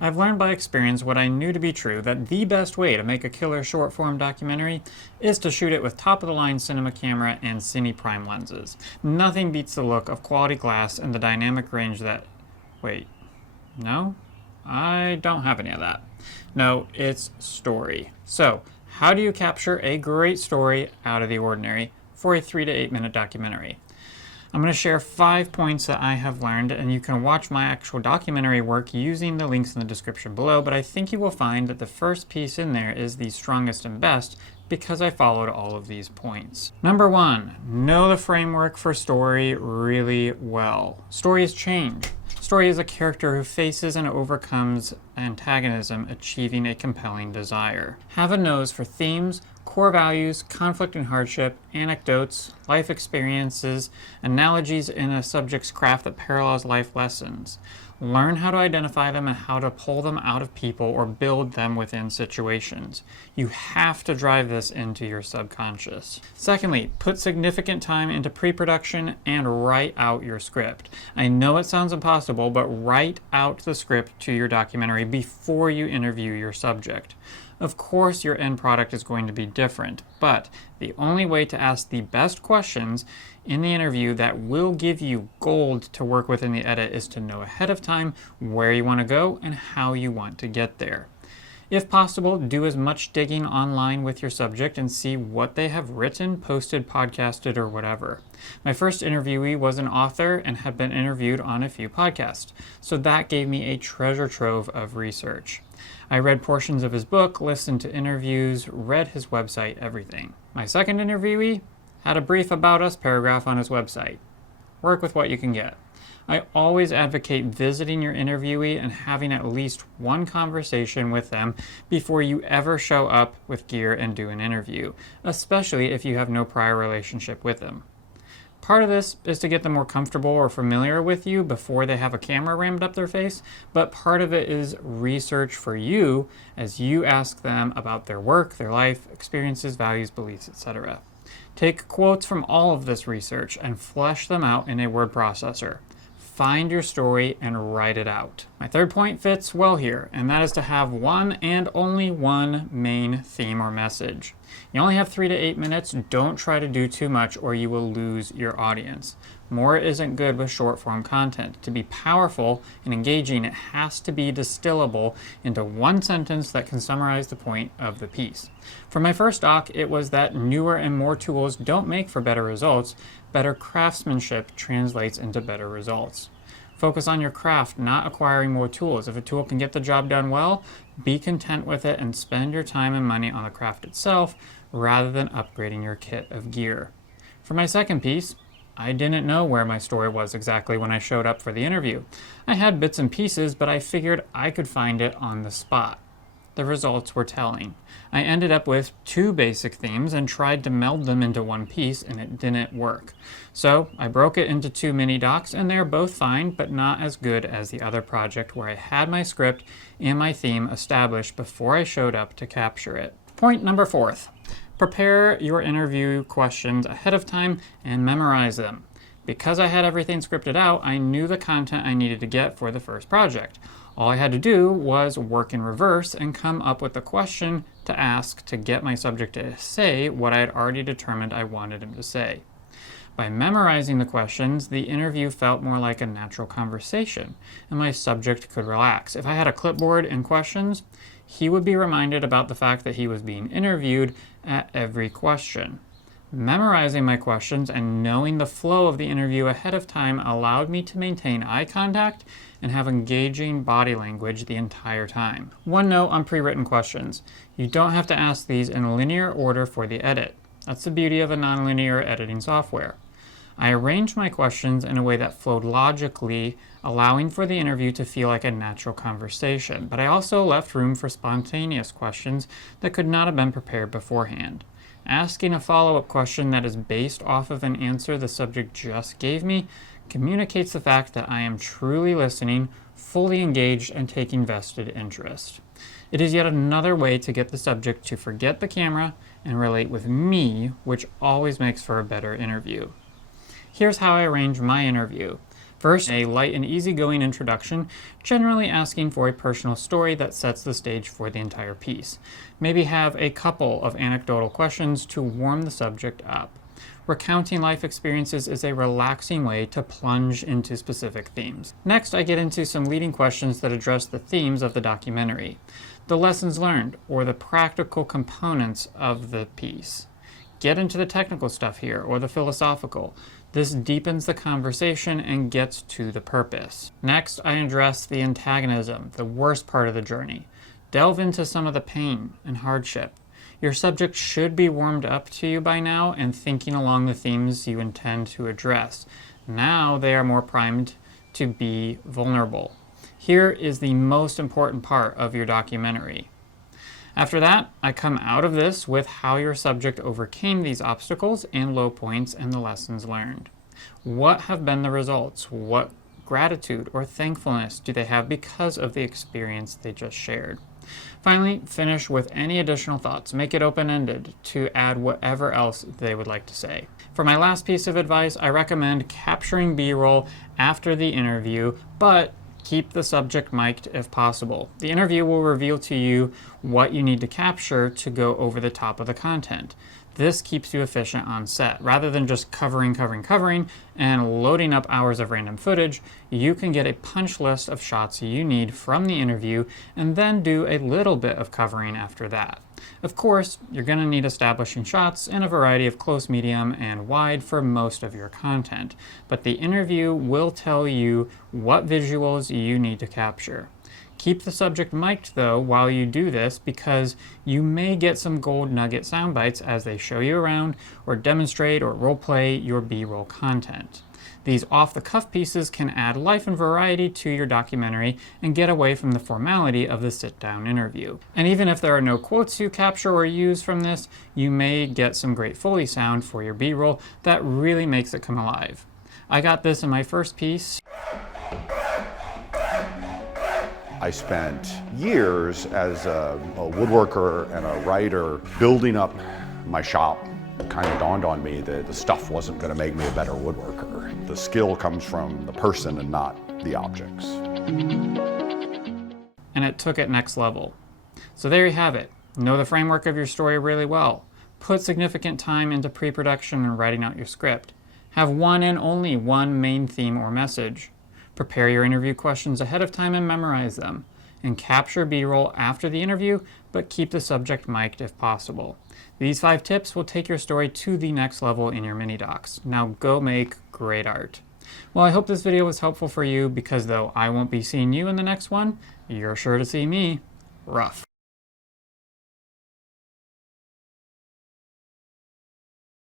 I've learned by experience what I knew to be true, that the best way to make a killer short-form documentary is to shoot it with top-of-the-line cinema camera and cine prime lenses. Nothing beats the look of quality glass and the dynamic range that... Wait, no? I don't have any of that. No, it's story. So, how do you capture a great story out of the ordinary for a 3 to 8 minute documentary? I'm going to share 5 points that I have learned, and you can watch my actual documentary work using the links in the description below, but I think you will find that the first piece in there is the strongest and best because I followed all of these points. Number 1, know the framework for story really well. Stories change. Story is a character who faces and overcomes antagonism, achieving a compelling desire. Have a nose for themes, core values, conflict and hardship, anecdotes, life experiences, analogies in a subject's craft that parallels life lessons. Learn how to identify them and how to pull them out of people or build them within situations. You have to drive this into your subconscious. Secondly, put significant time into pre-production and write out your script. I know it sounds impossible, but write out the script to your documentary before you interview your subject. Of course, your end product is going to be different, but the only way to ask the best questions in the interview that will give you gold to work with in the edit is to know ahead of time where you want to go and how you want to get there. If possible, do as much digging online with your subject and see what they have written, posted, podcasted, or whatever. My first interviewee was an author and had been interviewed on a few podcasts, so that gave me a treasure trove of research. I read portions of his book, listened to interviews, read his website, everything. My second interviewee had a brief about us paragraph on his website. Work with what you can get. I always advocate visiting your interviewee and having at least one conversation with them before you ever show up with gear and do an interview, especially if you have no prior relationship with them. Part of this is to get them more comfortable or familiar with you before they have a camera rammed up their face, but part of it is research for you as you ask them about their work, their life, experiences, values, beliefs, etc. Take quotes from all of this research and flesh them out in a word processor. Find your story and write it out. My third point fits well here, and that is to have one and only one main theme or message. You only have 3 to 8 minutes. Don't try to do too much or you will lose your audience. More isn't good with short form content. To be powerful and engaging, it has to be distillable into one sentence that can summarize the point of the piece. For my first doc, it was that newer and more tools don't make for better results. Better craftsmanship translates into better results. Focus on your craft, not acquiring more tools. If a tool can get the job done well, be content with it and spend your time and money on the craft itself rather than upgrading your kit of gear. For my second piece, I didn't know where my story was exactly when I showed up for the interview. I had bits and pieces, but I figured I could find it on the spot. The results were telling. I ended up with 2 basic themes and tried to meld them into one piece, and it didn't work. So I broke it into 2 mini docs, and they're both fine, but not as good as the other project where I had my script and my theme established before I showed up to capture it. Point number 4. Prepare your interview questions ahead of time and memorize them. Because I had everything scripted out, I knew the content I needed to get for the first project. All I had to do was work in reverse and come up with a question to ask to get my subject to say what I had already determined I wanted him to say. By memorizing the questions, the interview felt more like a natural conversation, and my subject could relax. If I had a clipboard and questions, he would be reminded about the fact that he was being interviewed at every question. Memorizing my questions and knowing the flow of the interview ahead of time allowed me to maintain eye contact and have engaging body language the entire time. One note on pre-written questions. You don't have to ask these in linear order for the edit. That's the beauty of a nonlinear editing software. I arranged my questions in a way that flowed logically, allowing for the interview to feel like a natural conversation, but I also left room for spontaneous questions that could not have been prepared beforehand. Asking a follow-up question that is based off of an answer the subject just gave me communicates the fact that I am truly listening, fully engaged, and taking vested interest. It is yet another way to get the subject to forget the camera and relate with me, which always makes for a better interview. Here's how I arrange my interview. First, a light and easygoing introduction, generally asking for a personal story that sets the stage for the entire piece. Maybe have a couple of anecdotal questions to warm the subject up. Recounting life experiences is a relaxing way to plunge into specific themes. Next, I get into some leading questions that address the themes of the documentary, the lessons learned, or the practical components of the piece. Get into the technical stuff here, or the philosophical. This deepens the conversation and gets to the purpose. Next, I address the antagonism, the worst part of the journey. Delve into some of the pain and hardship. Your subject should be warmed up to you by now and thinking along the themes you intend to address. Now they are more primed to be vulnerable. Here is the most important part of your documentary. After that, I come out of this with how your subject overcame these obstacles and low points and the lessons learned. What have been the results? What gratitude or thankfulness do they have because of the experience they just shared? Finally, finish with any additional thoughts. Make it open-ended to add whatever else they would like to say. For my last piece of advice, I recommend capturing B-roll after the interview, but keep the subject mic'd if possible. The interview will reveal to you what you need to capture to go over the top of the content. This keeps you efficient on set. Rather than just covering, and loading up hours of random footage, you can get a punch list of shots you need from the interview and then do a little bit of covering after that. Of course, you're going to need establishing shots in a variety of close, medium, and wide for most of your content, but the interview will tell you what visuals you need to capture. Keep the subject mic'd though while you do this, because you may get some gold nugget sound bites as they show you around or demonstrate or roleplay your B-roll content. These off-the-cuff pieces can add life and variety to your documentary and get away from the formality of the sit-down interview. And even if there are no quotes you capture or use from this, you may get some great Foley sound for your B-roll that really makes it come alive. I got this in my first piece. I spent years as a woodworker and a writer building up my shop. It kind of dawned on me that the stuff wasn't going to make me a better woodworker. The skill comes from the person and not the objects. And it took it next level. So there you have it. Know the framework of your story really well. Put significant time into pre-production and writing out your script. Have one and only one main theme or message. Prepare your interview questions ahead of time and memorize them. And capture B-roll after the interview, but keep the subject mic'd if possible. These 5 tips will take your story to the next level in your mini-docs. Now go make great art. Well, I hope this video was helpful for you, because though I won't be seeing you in the next one, you're sure to see me rough.